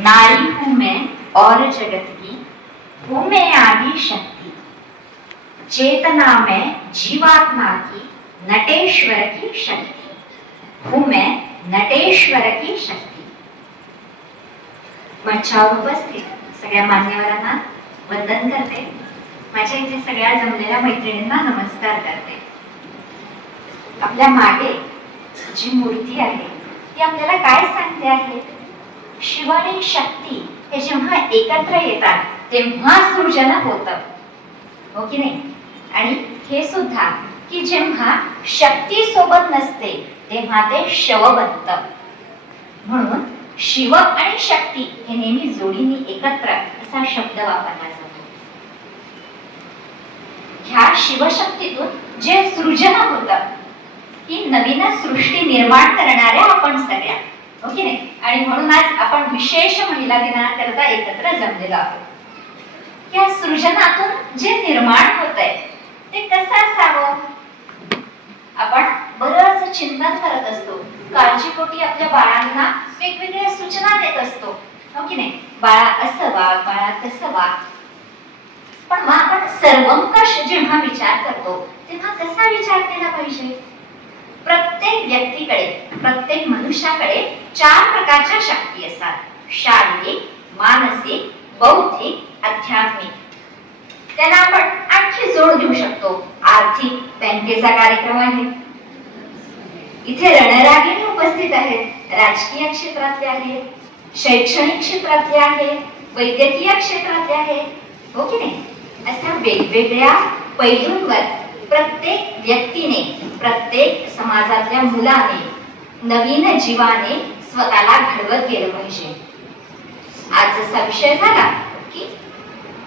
नारी हूँ मैं और जगत की हूँ मैं आदि शक्ति। चेतना में जीवात्मा की नटेश्वर की शक्ति। हूँ मैं नटेश्वर की शक्ती। मंचावर उपस्थित सगळ्या मान्यवरांना वंदन करते. माझ्या इथे सगळ्या जमलेल्या मैत्रिणींना नमस्कार करते. आपल्या मागे जी मूर्ती आहे ती आपल्याला काय सांगते आहे? शिव आणि शक्ती हे जेव्हा एकत्र येतात तेव्हा सृजन होत. हो की नाही? आणि हे सुद्धा की जेव्हा शक्ती सोबत नसते तेव्हा ते शव बनत. म्हणून शिव आणि शक्ती हे नेहमी जोडीने एकत्र असा शब्द वापरला जातो. ह्या शिवशक्तीतून जे सृजन होत ही नवीन सृष्टी निर्माण करणाऱ्या आपण सगळ्या. ओके नाही? आणि म्हणून आज आपण विशेष महिला दिनाकरता एकत्र जमलेलो आहोत. या सृजनातून जे निर्माण होत आहे ते कसं असावं? आपण बरंच चिंतन करत असतो. काळजीपोटी आपल्या बाळांना वेगवेगळ्या सूचना देत असतो. हो की नाही? बाळा असं वाग बाळा तसं वाग पण मग आपण सर्वंकष जेव्हा विचार करतो तेव्हा कसा विचार केला पाहिजे? प्रत्येक व्यक्तीकडे प्रत्येक मनुष्याकडे चार प्रकारच्या शक्ती असतात. शारीरिक मानसिक बौद्धिक आध्यात्मिक. त्यांना आपण आणखी जोड देऊ शकतो. आर्थिक बँकेचा कार्यक्रम आहे. इथे रणरागिणी उपस्थित आहेत. राजकीय क्षेत्रातले आहेत. शैक्षणिक क्षेत्रातले आहेत. वैद्यकीय क्षेत्रातले आहेत. हो की नाही? अशा वेगवेगळ्या पैलूंवर प्रत्येक व्यक्तीने प्रत्येक समाजातल्या मुलाने नवीन जीवाने स्वतःला घडवत गेलं पाहिजे. आज जसा विषय झाला की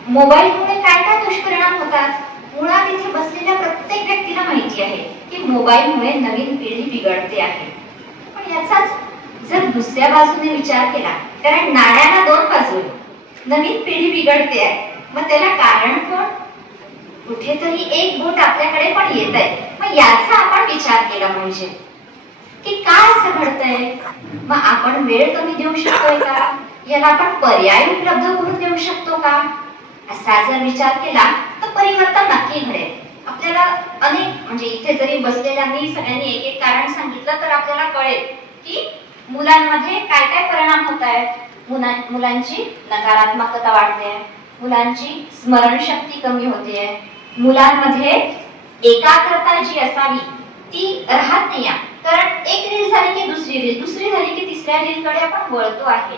मोबाईलमुळे काय काय दुष्परिणाम होतात? मुळात इथे बसलेल्या प्रत्येक व्यक्तीला माहिती आहे की मोबाईलमुळे नवीन पिढी बिघडते आहे. पण याचाच जर दुसऱ्या बाजूने विचार केला कारण नाण्याला दोन बाजू नवीन पिढी बिघडते आहे. मग त्याला कारण कोण? कुठेतरी एक बोट आपल्याकडे पण येत आहे. याचा आपण विचार केला पाहिजे. की काय असं घडतंय? मग आपण वेळ कमी देऊ शकतोय का? याला आपण पर्याय उपलब्ध करून देऊ शकतो का? असा जर विचार केला तर परिवर्तन नक्की घडेल. आपल्याला अनेक म्हणजे इथे जरी बसलेल्यांनी सगळ्यांनी एक एक कारण सांगितलं तर आपल्याला कळेल की मुलांमध्ये काय काय परिणाम होत आहेत मुला मुलांची नकारात्मकता वाढते मुलांची स्मरणशक्ती कमी होते मुलांमध्ये एकाग्रता जी असावी ती राहत नाही कारण एक रील झाली की दुसरी रील दुसरी झाली की तिसऱ्या रीलकडे आपण वळतो आहे.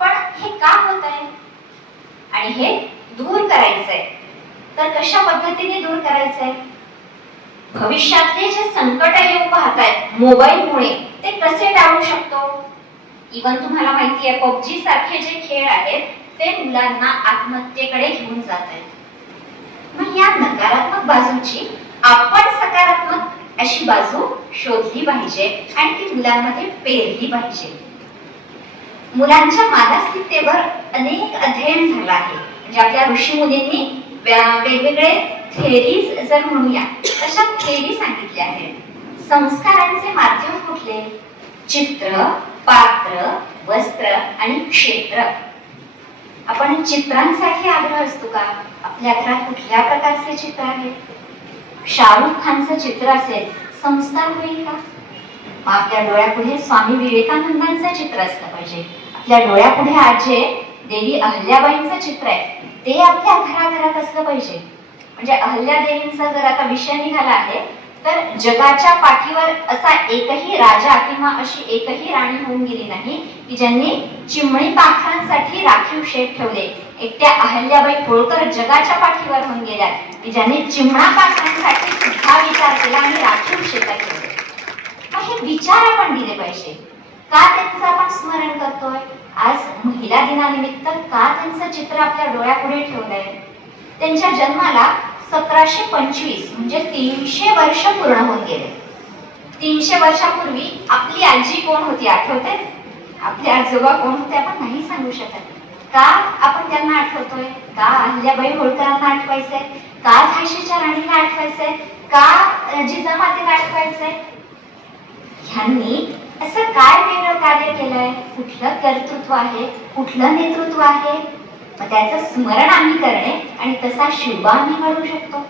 पण हे का होत आहे? आणि हे दूर करायचंय. तर कशा पद्धतीने दूर करायचंय? भविष्यातले जे संकट येऊ पाहत आहेत मोबाईलमुळे ते कसे टाळू शकतो? इवन तुम्हाला माहिती आहे पबजी सारखे जे खेळ आहेत ते मुलांना आत्महत्येकडे घेऊन जात आहेत. मग या नकारात्मक बाजूची आपण सकारात्मक अशी बाजू शोधली पाहिजे आणि ती मुलांमध्ये पेरली पाहिजे. मुलांच्या मानसिकतेवर अनेक अध्ययन झालं आहे. म्हणजे आपल्या ऋषी मुलींनी वेगवेगळे थेरीज जर म्हणूया तशा थेरी सांगितल्या आहेत. संस्कारांचे माध्यम कुठले? चित्र पात्र वस्त्र आणि क्षेत्र. आपण चित्रांसाठी आग्रह असतो का? आपल्या घरात कुठल्या प्रकारचे चित्र आहे? शाहरुख खानचं चित्र असेल संस्कार होईल का? मग आपल्या डोळ्यापुढे स्वामी विवेकानंदांचं चित्र असलं पाहिजे. आपल्या डोळ्यापुढे आज जे देवी अहल्याबाईंचं चित्र आहे. ते आपल्या घराघरात असलं पाहिजे. म्हणजे अहल्या देवींचा जर आता विषय निघाला आहे तर जगाच्या पाठीवर असा एकही राजा किंवा अशी एकही राणी होऊन गेली नाही की ज्यांनी चिमणी पाखरांसाठी राखीव शेत ठेवले. एकट्या अहल्याबाई होळकर जगाच्या पाठीवर होऊन गेल्या. की ज्यांनी चिमणा पाखरांसाठी सुद्धा विचार केला आणि राखीव शेतात ठेवले. मग हे विचार आपण दिले पाहिजे. का त्यांचं आपण स्मरण करतोय? आज महिला दिनानिमित्त का त्यांचं चित्र आपल्या डोळ्यापुढे ठेवलंय? त्यांच्या जन्माला सतराशे पंचवीस म्हणजे तीनशे वर्ष पूर्ण होऊन गेले. तीनशे वर्षापूर्वी आपली आजी कोण होती आठवते आपले आजोबा कोण होते आपण नाही सांगू शकत. का आपण त्यांना आठवतोय? का अहिल्याबाई होळकरांना आठवायचंय? का झाशीच्या राणीला आठवायचंय? का जिजामातेला आठवायचंय? ह्यांनी असं काय वेगळं कार्य केलंय? कुठलं कर्तृत्व आहे? कुठलं नेतृत्व आहे? मग त्याचं स्मरण आम्ही करणे आणि तसा शिवबा आम्ही घडवू शकतो.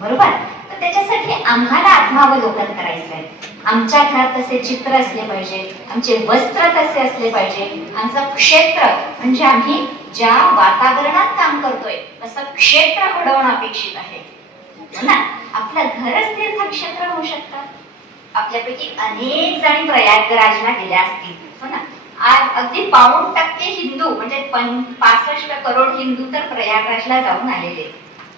बरोबर? तर त्याच्यासाठी आम्हाला आत्मावलोकन करायचंय. आमच्या घरात तसे चित्र असले पाहिजे आमचे वस्त्र तसे असले पाहिजे. आमचं क्षेत्र म्हणजे आम्ही ज्या वातावरणात काम करतोय तसं क्षेत्र घडवणं अपेक्षित आहे. हो ना? आपलं घरच तीर्थक्षेत्र होऊ शकतं. आपल्यापैकी अनेक जणी प्रयागराजला गेल्या असतील. हो ना? आज अगदी पाऊण टक्के हिंदू म्हणजे पासष्ट करोड हिंदू तर प्रयागराजला जाऊन आलेले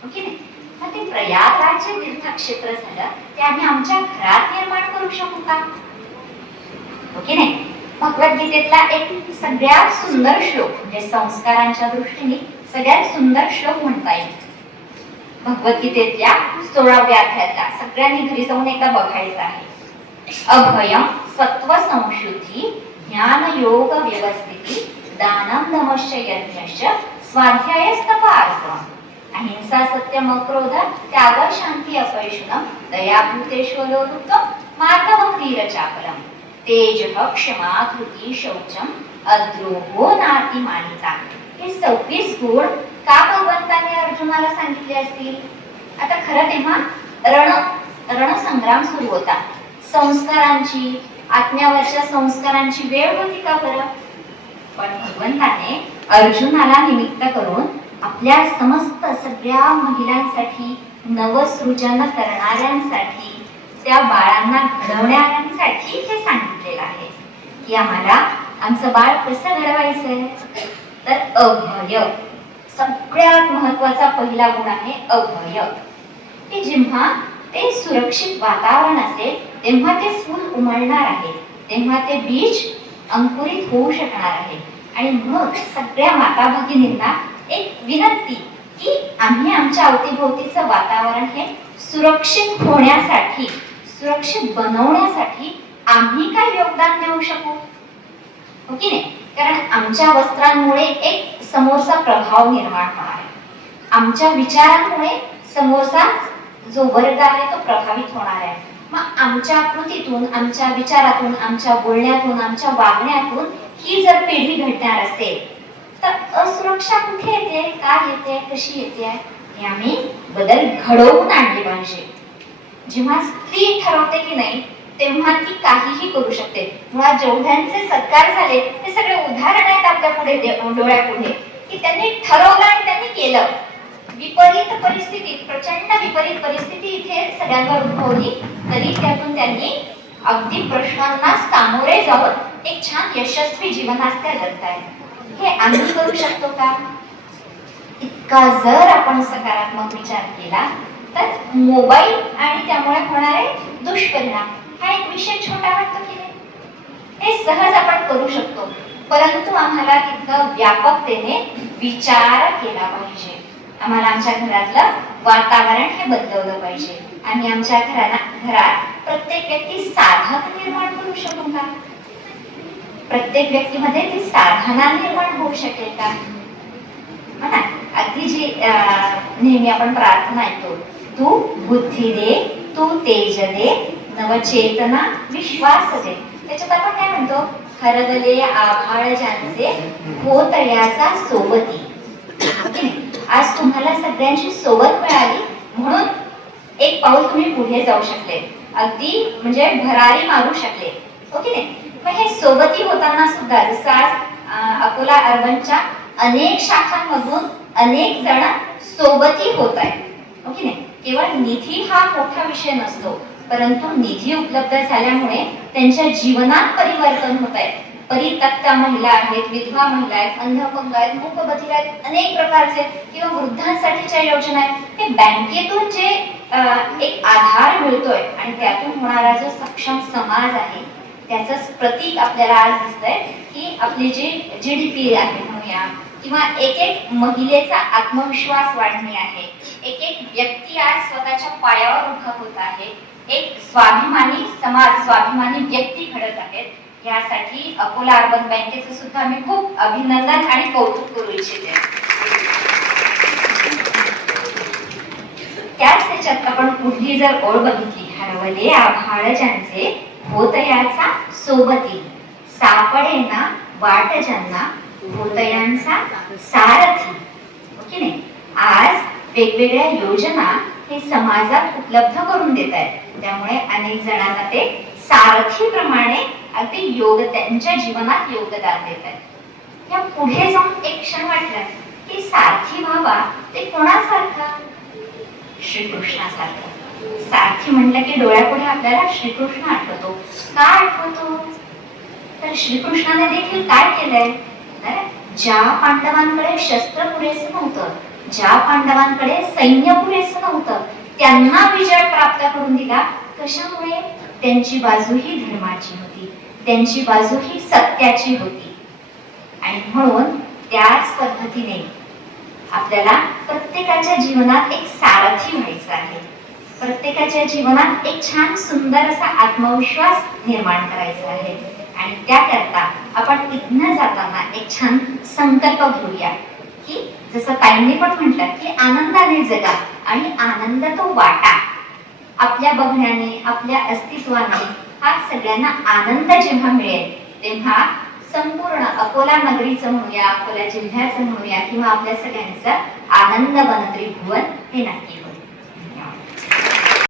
ओके हो नाही? मग ते प्रयागराज जे तीर्थक्षेत्र झालं ते आम्ही आमच्या घरात निर्माण करू शकू का? ओके नाही? भगवद्गीतेतला एक सगळ्यात सुंदर श्लोक म्हणजे संस्कारांच्या दृष्टीने सगळ्यात सुंदर श्लोक म्हणता येईल. भगवद्गीतेतल्या सोळाव्या अध्यायातला सगळ्यांनी घरी जाऊन एकदा बघायचं आहे. अभयम सत्व संशुद्धी ज्ञान योग व्यवस्थिती दानम नमश्च यज्ञश्च स्वाध्यायस्तप आर्जवम अहिंसा सत्यम अक्रोध त्याग शांती अपैशुनम दयाभूतेश्वरोरुक्तम मार्गवम वीरचापलम तेज क्षमा कृती शौचम अद्रोहो नाती मानिता. हे सव्वीस गुण का भगवंताने अर्जुनाला सांगितले असतील? आता खरं तेव्हा रण रणसंग्राम सुरू होता. संस्कारांची आत्म्यावरच्या संस्कारांची वेळ होती का बरं? पण भगवंताने अर्जुनाला निमित्त करून आपल्या समस्त सगळ्या महिलांसाठी नवसृजन करणाऱ्यांसाठी त्या बाळांना घडवणाऱ्यांसाठी हे सांगितलेलं आहे. की आम्हाला आमचं बाळ कसं घडवायचंय? तर अभय. सगळ्यात महत्त्वाचा पहिला गुण आहे अभय. की जेव्हा ते सुरक्षित वातावरण असेल तेव्हा ते फूल उमलणार आहे. तेव्हा ते बीज अंकुरित होऊ शकणार आहे. आणि मग सगळ्या माता भगिनींना एक विनंती की आम्ही आमच्या अवतीभोवतीचं वातावरण हे सुरक्षित होण्यासाठी सुरक्षित बनवण्यासाठी आम्ही काय योगदान देऊ शकू? हो की नाही? कारण आमच्या वस्त्रांमुळे एक समोरचा प्रभाव निर्माण होणार आहे. आमच्या विचारांमुळे समोरचा जो वर्ग आहे तो प्रभावित होणार आहे. मग आमच्या कृतीतून आमच्या विचारातून आमच्या बोलण्यातून आमच्या वागण्यातून ही जर पिढी घडणार असेल तर असुरक्षा कुठे येते? का येते? कशी येते? हे आम्ही बदल घडवून आणले पाहिजे. जेव्हा स्त्री ठरवते की नाही तेव्हा ती काहीही करू शकते. मुळात जेवढ्यांचे सत्कार झाले ते सगळे उदाहरण आहेत आपल्या पुढे डोळ्यापुढे की त्यांनी ठरवलं आणि त्यांनी केलं. विपरीत परिस्थितीत प्रचंड विपरीत परिस्थिती इथे सगळ्यांवर उद्भवली. तरी त्यातून त्यांनी अगदी प्रश्नांना सामोरे जाऊन एक छान यशस्वी जीवनास त्या जगतायत हे आम्ही करू शकतो का? इतका जर आपण सकारात्मक विचार केला तर मोबाईल आणि त्यामुळे होणारे दुष्परिणाम हा एक विषय छोटा वाटतो की हे सहज आपण करू शकतो परंतु आम्हाला तिथं व्यापकतेने विचार केला पाहिजे. आम्हाला आमच्या घरातलं वातावरण हे बदलवलं पाहिजे. आणि आमच्या घराला घरात प्रत्येक व्यक्ती साधक निर्माण करू शकू का? प्रत्येक व्यक्तीमध्ये ती साधना निर्माण होऊ शकेल का? ना? अगदी जी नेहमी आपण प्रार्थना ऐकतो तू बुद्धी दे तू तेज दे नवचेतना विश्वास दे. त्याच्यात आपण काय म्हणतो? हरदले आभाळ ज्यांचे होतयाचा सोबती. आज तुम्हाला सगळ्यांची सोबत मिळाली म्हणून एक पाऊल तुम्ही पुढे जाऊ शकले. अगदी म्हणजे भरारी मारू शकले. ओके नाही? मग हे सोबती होताना सुद्धा जसं आज अकोला अर्बनच्या अनेक शाखांमधून अनेक जण सोबती होत आहेत. ओके नाही? केवळ निधी हा मोठा विषय नसतो परंतु निधी उपलब्ध झाल्यामुळे त्यांच्या जीवनात परिवर्तन होत आहे. परितक्ता महिला आहेत विधवा महिला आहेत अंधपंग आहेत मूकबधिर आहेत अनेक प्रकारचे किंवा वृद्धांसाठीच्या योजना आहेत. हे बँकेतून जे एक आधार मिळतोय आणि त्यातून होणारा जो सक्षम समाज आहे त्याच प्रतीक आपल्याला आज दिसतंय की आपली जी जी डी पी आहे म्हणूया किंवा एक एक महिलेचा आत्मविश्वास वाढणे आहे. एक एक व्यक्ती आज स्वतःच्या पायावर उभा होत आहे. एक स्वाभिमानी समाज स्वाभिमानी व्यक्ती घडत आहेत. यासाठी अकोला अर्बन बँकेचं सुद्धा मी खूप अभिनंदन आणि कौतुक करू इच्छिते. त्याच त्याच्यात आपण पुढली जर ओळ बघितली हरवले आभाळ ज्यांचे होत सोबती. सा वाट ज्यांना भूतयांचा सारथी. ओके की नाही? आज वेगवेगळ्या योजना हे समाजात उपलब्ध करून देत आहेत. त्यामुळे अनेक जणांना ते सारथी प्रमाणे अगदी योग त्यांच्या जीवनात योगदान देत आहेत. या पुढे जाऊन एक क्षण वाटलं की सारथी व्हावा ते कोणासारखा? श्रीकृष्णासारखा. सारथी म्हणलं की डोळ्यापुढे आपल्याला श्रीकृष्ण आठवतो. का आठवतो? तर श्रीकृष्णाने देखील काय केलंय? ज्या पांडवांकडे शस्त्र पुरेसं नव्हतं ज्या पांडवांकडे सैन्य पुरेसं नव्हतं त्यांना विजय प्राप्त करून दिला. कशामुळे? त्यांची बाजू ही धर्माची होती. त्यांची बाजू ही सत्याची होती. आणि म्हणून त्याच पद्धतीने आपल्याला प्रत्येकाच्या जीवनात एक सारथी व्हायचं आहे. प्रत्येकाच्या जीवनात एक छान सुंदर असा आत्मविश्वास निर्माण करायचा आहे. आणि त्याकरता आपण इथनं जाताना एक छान संकल्प घेऊया की जसं ताईंनी पण म्हटलं की आनंदाने जगा आणि आनंद तो वाटा. आपल्या बघण्याने आपल्या अस्तित्वाने हा सगळ्यांना आनंद जेव्हा मिळेल तेव्हा संपूर्ण अकोला नगरीचं म्हणूया अकोला जिल्ह्याचं म्हणूया किंवा आपल्या सगळ्यांचं आनंद बनत्री भुवन हे नक्की